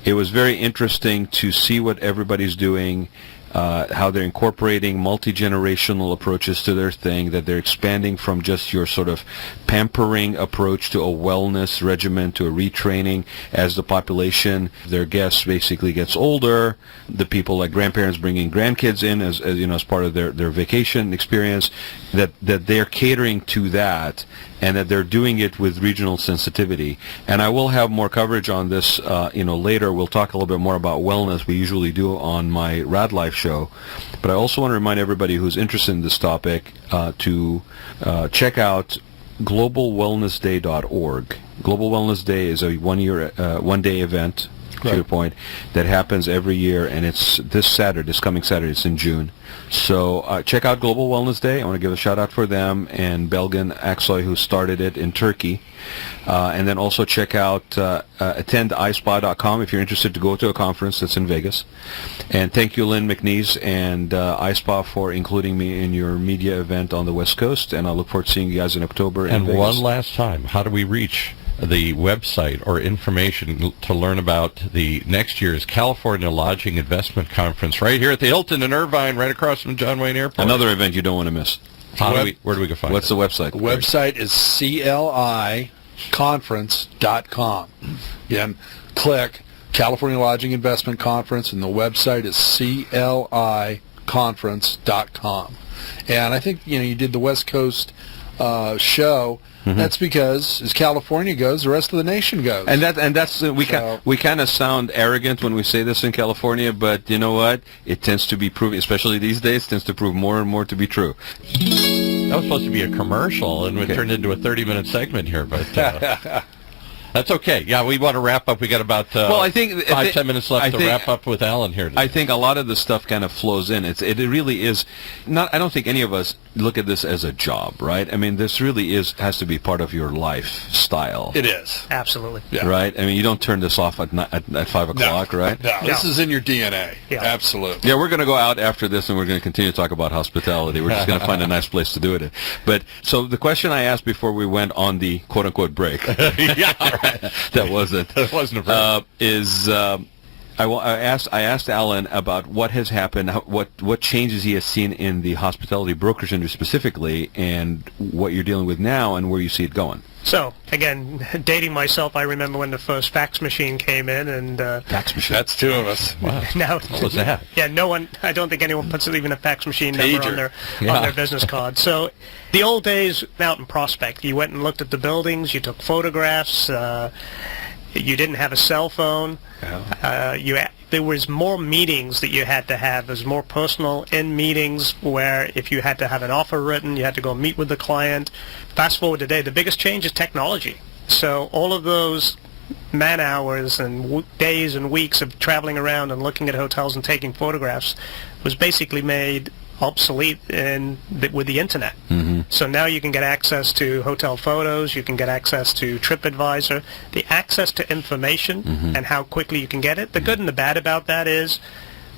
It was very interesting to see what everybody's doing, how they're incorporating multi-generational approaches to their thing, that they're expanding from just your sort of pampering approach to a wellness regimen to a retraining as the population, their guests basically gets older. The people like grandparents bringing grandkids in as part of their vacation experience, that they're catering to that, and that they're doing it with regional sensitivity. And I will have more coverage on this, later. We'll talk a little bit more about wellness. We usually do on my Rad Life show. But I also want to remind everybody who's interested in this topic to check out globalwellnessday.org. Global Wellness Day is a one-day event, to your point, that happens every year, and it's this coming Saturday. It's in June. So check out Global Wellness Day. I want to give a shout-out for them and Belgin Aksoy, who started it in Turkey. And then also check out attend ispa.com if you're interested to go to a conference that's in Vegas. And thank you, Lynn McNeese and ISPA, for including me in your media event on the West Coast. And I look forward to seeing you guys in October in Vegas. And one last time, how do we reach the website or information to learn about the next year's California Lodging Investment Conference right here at the Hilton in Irvine, right across from John Wayne Airport? Another event you don't want to miss. Where do we go find it? What's the website? The website is CLIconference.com. Again, click California Lodging Investment Conference, and the website is CLIconference.com. And I think, you did the West Coast show. That's because as California goes, the rest of the nation goes. And that's we kind of sound arrogant when we say this in California, but you know what? It tends to be proven, especially these days, tends to prove more and more to be true. That was supposed to be a commercial, and it turned into a 30-minute segment here, but that's okay. Yeah, we want to wrap up. We got about I think 5-10 minutes left to wrap up with Alan here today. I think a lot of the stuff kind of flows in. It really is not. I don't think any of us look at this as a job, right? I mean, this really has to be part of your lifestyle. It is. Absolutely. Yeah. Right? I mean, you don't turn this off at 5 o'clock, right? No, this is in your DNA. Yeah. Absolutely. Yeah, we're going to go out after this, and we're going to continue to talk about hospitality. We're just going to find a nice place to do it. But so the question I asked before we went on the quote-unquote break. Yeah, right. That wasn't. That wasn't a break. I asked Alan about what has happened, what changes he has seen in the hospitality brokerage industry specifically, and what you're dealing with now, and where you see it going. So, again, dating myself, I remember when the first fax machine came in, and Fax machine. That's two of us. Wow. now, What was that? Yeah, no one. I don't think anyone puts even a fax machine number on Pager. their business card. So, the old days out in Prospect, you went and looked at the buildings, you took photographs. You didn't have a cell phone. There was more meetings that you had to have. There's more personal in meetings where if you had to have an offer written, you had to go meet with the client. Fast forward today, the biggest change is technology. So all of those man hours and days and weeks of traveling around and looking at hotels and taking photographs was basically made obsolete with the internet. Mm-hmm. So now you can get access to hotel photos, you can get access to TripAdvisor, the access to information and how quickly you can get it. The good and the bad about that is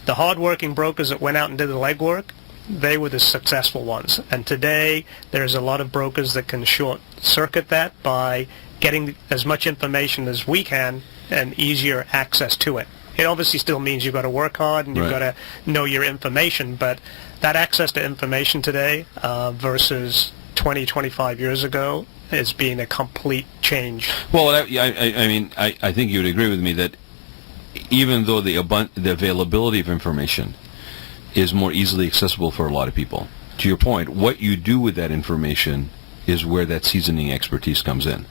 the hard-working brokers that went out and did the legwork, they were the successful ones. And today there's a lot of brokers that can short-circuit that by getting as much information as we can and easier access to it. It obviously still means you've got to work hard and you've got to know your information, but that access to information today versus 20, 25 years ago is being a complete change. Well, I mean, I think you would agree with me that even though the availability of information is more easily accessible for a lot of people, to your point, what you do with that information is where that seasoning expertise comes in.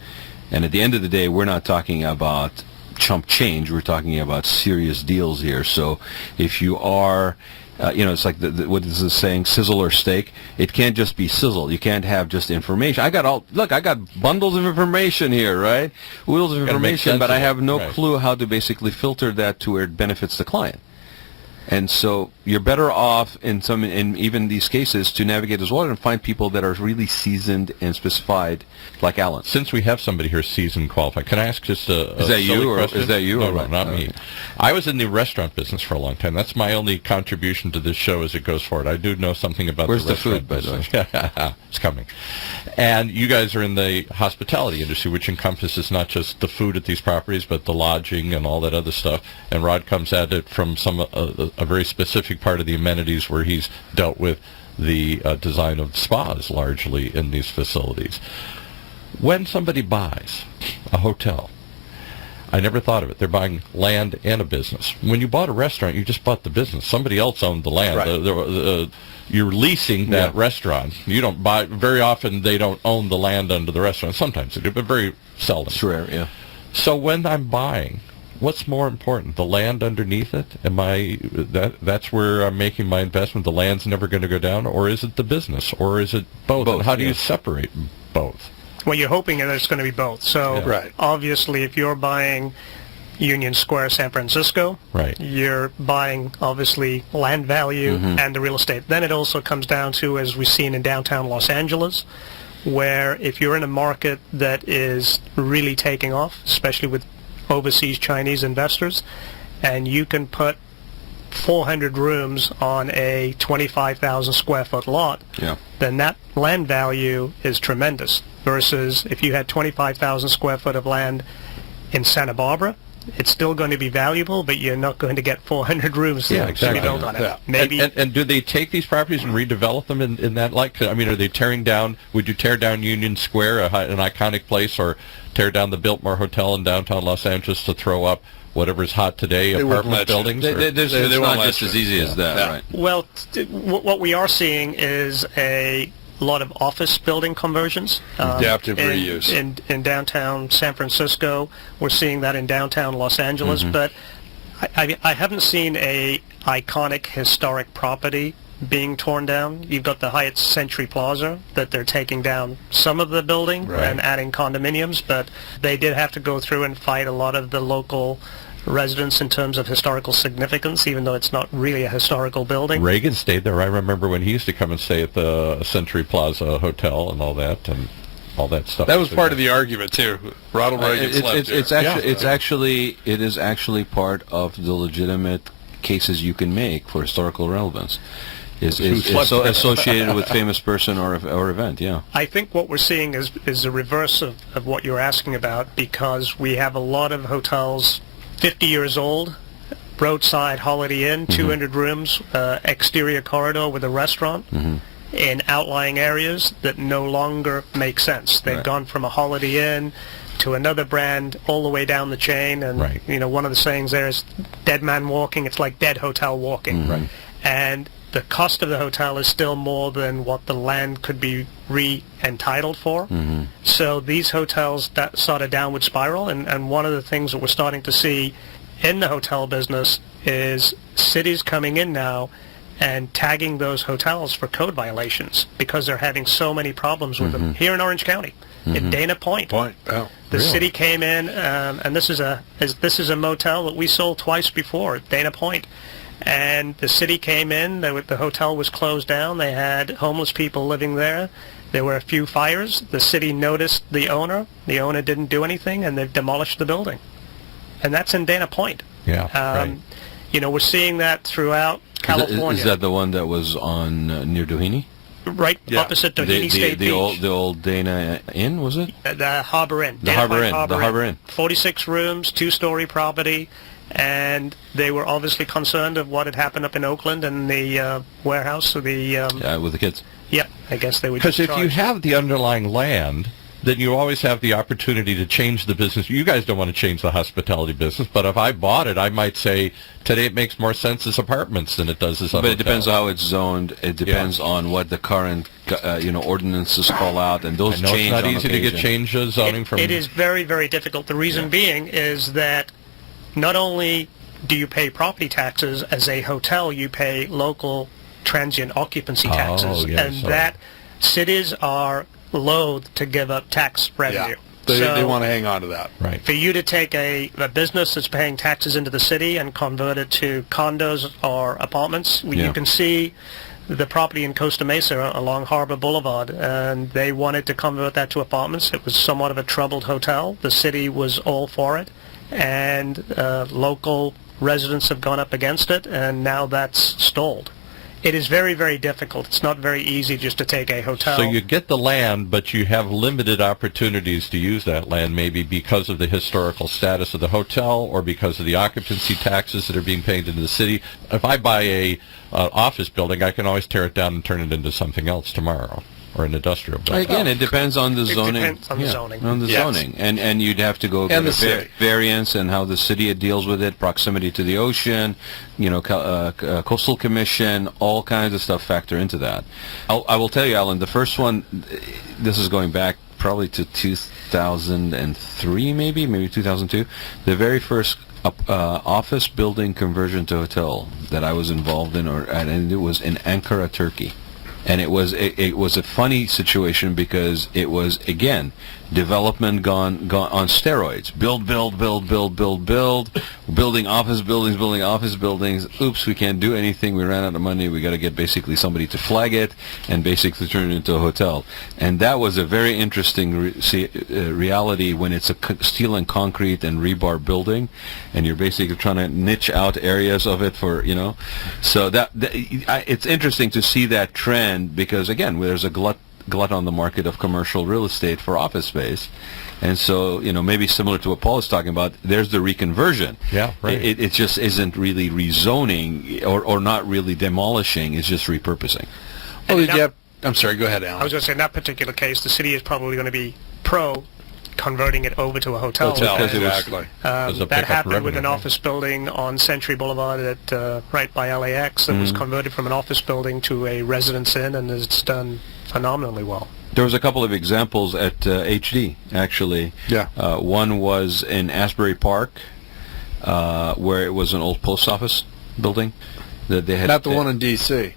And at the end of the day, we're not talking about chump change. We're talking about serious deals here. So if you are, it's like what is the saying, sizzle or steak? It can't just be sizzle. You can't have just information. I got bundles of information here, right? Wheels of information, but I have no clue how to basically filter that to where it benefits the client. And so you're better off in even these cases to navigate as well and find people that are really seasoned and specified, like Alan. Since we have somebody here seasoned, qualified, can I ask just a is that you or question? Is that you? No, or not me. I was in the restaurant business for a long time. That's my only contribution to this show as it goes forward. I do know something about Where's the restaurant food, by the way? It's coming. And you guys are in the hospitality industry, which encompasses not just the food at these properties, but the lodging and all that other stuff. And Rod comes at it from a very specific part of the amenities where he's dealt with the design of spas largely in these facilities. When somebody buys a hotel, I never thought of it. They're buying land and a business. When you bought a restaurant, you just bought the business. Somebody else owned the land. Right. You're leasing that restaurant. You don't buy. Very often, they don't own the land under the restaurant. Sometimes they do, but very seldom. It's rare, yeah. So when I'm buying, what's more important, the land underneath it? That's where I'm making my investment? The land's never going to go down, or is it the business, or is it both? And how do you separate both? Well, you're hoping that it's going to be both. So obviously, if you're buying Union Square, San Francisco, you're buying, obviously, land value and the real estate. Then it also comes down to, as we've seen in downtown Los Angeles, where if you're in a market that is really taking off, especially with overseas Chinese investors, and you can put 400 rooms on a 25,000 square foot lot, then that land value is tremendous. Versus if you had 25,000 square foot of land in Santa Barbara, it's still going to be valuable, but you're not going to get 400 rooms to be built on it. Yeah. Maybe. And do they take these properties and redevelop them in that light? I mean, are they tearing down? Would you tear down Union Square, an iconic place, or tear down the Biltmore Hotel in downtown Los Angeles to throw up whatever's hot today, apartment buildings? It's not just as easy as that, right? Well, what we are seeing is a lot of office building conversions. Adaptive reuse. In downtown San Francisco. We're seeing that in downtown Los Angeles. But I haven't seen a iconic historic property being torn down. You've got the Hyatt Century Plaza that they're taking down some of the building and adding condominiums, but they did have to go through and fight a lot of the local residents in terms of historical significance, even though it's not really a historical building. Reagan stayed there. I remember when he used to come and stay at the Century Plaza Hotel and all that, and all that stuff. That was part of the argument too. Ronald Reagan slept there. It is actually part of the legitimate cases you can make for historical relevance. Is so associated with famous person or event, yeah. I think what we're seeing is the reverse of what you're asking about, because we have a lot of hotels 50 years old, roadside Holiday Inn, 200 rooms, exterior corridor with a restaurant, in outlying areas that no longer make sense. They've gone from a Holiday Inn to another brand all the way down the chain, and you know, one of the sayings there is dead man walking, it's like dead hotel walking. And the cost of the hotel is still more than what the land could be re-entitled for. So these hotels that start a downward spiral, and one of the things that we're starting to see in the hotel business is cities coming in now and tagging those hotels for code violations because they're having so many problems with them. Here in Orange County, in Dana Point, the city came in, and this is a motel that we sold twice before at Dana Point. And the city came in, the hotel was closed down, they had homeless people living there, there were a few fires, the city noticed the owner didn't do anything, and they've demolished the building. And that's in Dana Point. You know, we're seeing that throughout California. Is that the one that was on near Doheny? Right opposite Doheny State Beach. The old Dana Inn, was it? The Harbor Inn. The Harbor Inn. 46 rooms, 2-story property. And they were obviously concerned of what had happened up in Oakland and the warehouse of the... with the kids. Yeah, I guess they would. Because if you have the underlying land, then you always have the opportunity to change the business. You guys don't want to change the hospitality business, but if I bought it, I might say, today it makes more sense as apartments than it does as a hotel. But it depends on how it's zoned. It depends on what the current ordinances call out, and those change. It's not easy to get change zoning from... It is very, very difficult. The reason being is that not only do you pay property taxes as a hotel, you pay local transient occupancy taxes, that cities are loath to give up tax revenue. They want to hang on to that. Right. For you to take a business that's paying taxes into the city and convert it to condos or apartments, you can see the property in Costa Mesa along Harbor Boulevard, and they wanted to convert that to apartments. It was somewhat of a troubled hotel. The city was all for it, and local residents have gone up against it, and now that's stalled. It is very, very difficult. It's not very easy just to take a hotel. So you get the land, but you have limited opportunities to use that land, maybe because of the historical status of the hotel or because of the occupancy taxes that are being paid into the city. If I buy a office building, I can always tear it down and turn it into something else tomorrow, or an industrial building. Again, it depends on the zoning. It depends on the zoning. On the zoning. And you'd have to go get variance and how the city deals with it, proximity to the ocean, coastal commission, all kinds of stuff factor into that. I will tell you, Alan, the first one, this is going back probably to 2003 maybe 2002, the very first office building conversion to hotel that I was involved in, and it was in Ankara, Turkey. And it was a funny situation because it was, again, development gone on steroids. Build, building office buildings. Oops, we can't do anything. We ran out of money. We got to get basically somebody to flag it and basically turn it into a hotel. And that was a very interesting reality when it's a steel and concrete and rebar building, and you're basically trying to niche out areas of it for, So it's interesting to see that trend because, again, there's a glut on the market of commercial real estate for office space, and so maybe similar to what Paul is talking about, there's the reconversion. Yeah, right. It just isn't really rezoning or not really demolishing. It's just repurposing. I'm sorry. Go ahead, Alan. I was going to say in that particular case, the city is probably going to be pro converting it over to a hotel. Exactly. That happened with an office building on Century Boulevard right by LAX that was converted from an office building to a residence inn, and it's done phenomenally well. There was a couple of examples at HD, actually. Yeah. One was in Asbury Park, where it was an old post office building that they had. Not the one in D.C.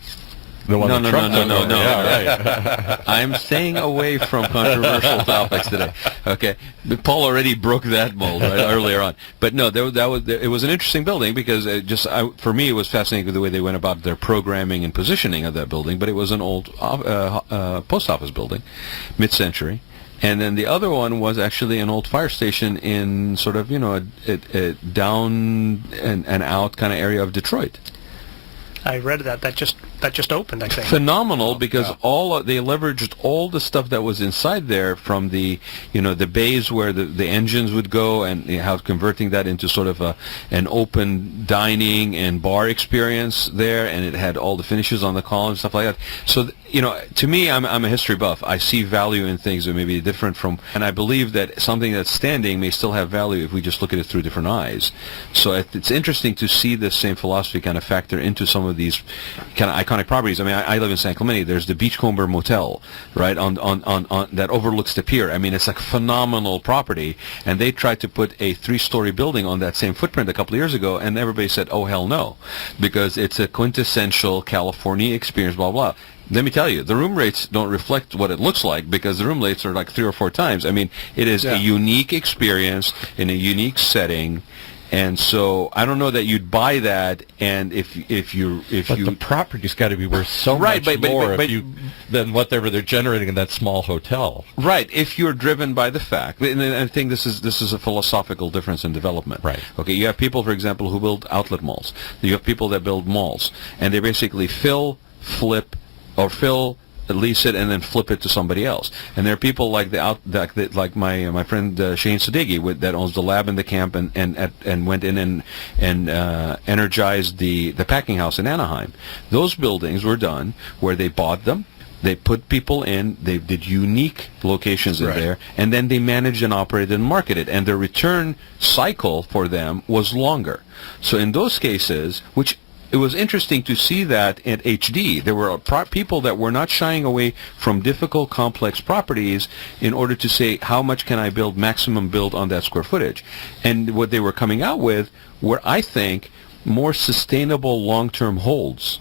The one No. Yeah, right. I'm staying away from controversial topics today. Okay, but Paul already broke that mold earlier on. But no, it was an interesting building because for me it was fascinating the way they went about their programming and positioning of that building. But it was an old post office building, mid-century. And then the other one was actually an old fire station in sort of a down and out kind of area of Detroit. I read that just opened, I think. Phenomenal, because they leveraged all the stuff that was inside there, from the the bays where the engines would go, and how converting that into sort of an open dining and bar experience there, and it had all the finishes on the columns, stuff like that. So to me, I'm a history buff. I see value in things that may be different from, and I believe that something that's standing may still have value if we just look at it through different eyes. So it's interesting to see this same philosophy kind of factor into some of these kind of iconic properties. I mean, I live in San Clemente. There's the Beachcomber Motel, right, on that overlooks the pier. I mean, it's like a phenomenal property, and they tried to put a 3-story building on that same footprint a couple of years ago, and everybody said, oh, hell no, because it's a quintessential California experience, blah, blah. Let me tell you, the room rates don't reflect what it looks like, because the room rates are like 3 or 4 times. I mean, it is a unique experience in a unique setting. And so I don't know that you'd buy that, and if the property's got to be worth so much more than whatever they're generating in that small hotel. Right. If you're driven by the fact, and I think this is a philosophical difference in development. Right. Okay. You have people, for example, who build outlet malls. You have people that build malls, and they basically fill, flip, or lease it and then flip it to somebody else. And there are people like like my friend Shane Sadeghi that owns the lab in the camp and went in and energized the packing house in Anaheim. Those buildings were done where they bought them, they put people in, they did unique locations in there, and then they managed and operated and marketed, and their return cycle for them was longer. So in those cases, which it was interesting to see that at HD. There were people that were not shying away from difficult, complex properties in order to say, how much can I build, maximum build on that square footage? And what they were coming out with were, I think, more sustainable long-term holds,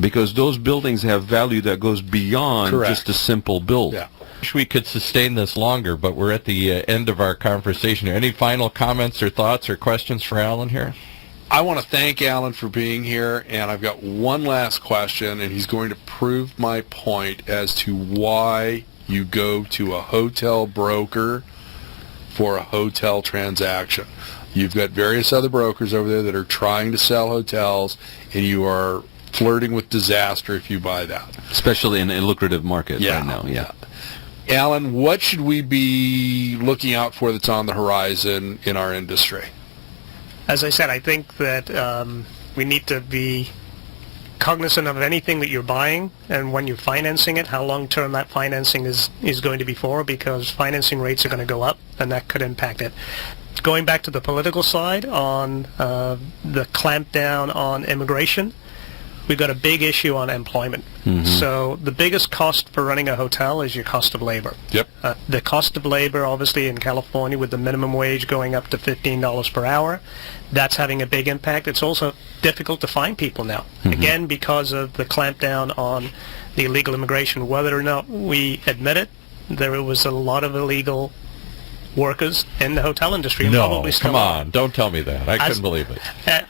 because those buildings have value that goes beyond just a simple build. Yeah. Wish we could sustain this longer, but we're at the end of our conversation here. Any final comments or thoughts or questions for Alan here? I want to thank Alan for being here, and I've got one last question, and he's going to prove my point as to why you go to a hotel broker for a hotel transaction. You've got various other brokers over there that are trying to sell hotels, and you are flirting with disaster if you buy that. Especially in a lucrative market right now. Yeah. Alan, what should we be looking out for that's on the horizon in our industry? As I said, I think that we need to be cognizant of anything that you're buying, and when you're financing it, how long-term that financing is going to be for, because financing rates are going to go up, and that could impact it. Going back to the political side on the clampdown on immigration, we've got a big issue on employment. So the biggest cost for running a hotel is your cost of labor. Yep. The cost of labor, obviously, in California, with the minimum wage going up to $15 per hour, that's having a big impact. It's also difficult to find people now, again, because of the clampdown on the illegal immigration. Whether or not we admit it, there was a lot of illegal workers in the hotel industry. And probably still come on, don't tell me that. I couldn't believe it.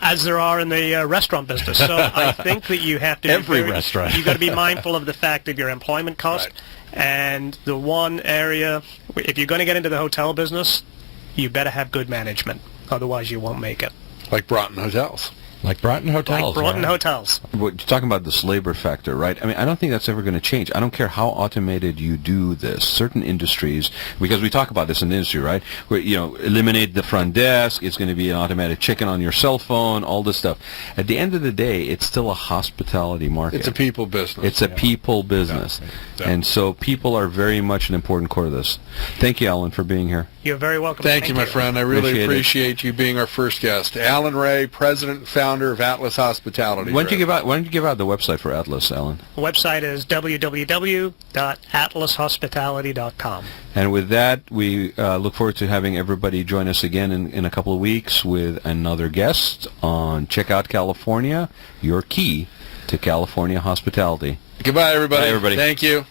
As there are in the restaurant business. So I think that you have to restaurant. You've got to be mindful of the fact of your employment cost. And the one area, if you're going to get into the hotel business, you better have good management. Otherwise, you won't make it. Like Broughton Hotels. Like Broughton Hotels. Like Broughton Hotels. You're talking about this labor factor, right? I mean, I don't think that's ever going to change. I don't care how automated you do this. Certain industries, because we talk about this in the industry, right? Where, eliminate the front desk. It's going to be an automatic check-in on your cell phone, all this stuff. At the end of the day, it's still a hospitality market. It's a people business. It's a people business. Yeah. And so people are very much an important core of this. Thank you, Alan, for being here. You're very welcome. Thank you, my friend. I really appreciate you being our first guest. Alan Reay, President and Founder of Atlas Hospitality. Why don't you give out the website for Atlas, Alan? The website is www.atlashospitality.com. And with that, we look forward to having everybody join us again in a couple of weeks with another guest on Check Out California, your key to California hospitality. Goodbye, everybody. Bye, everybody. Thank you.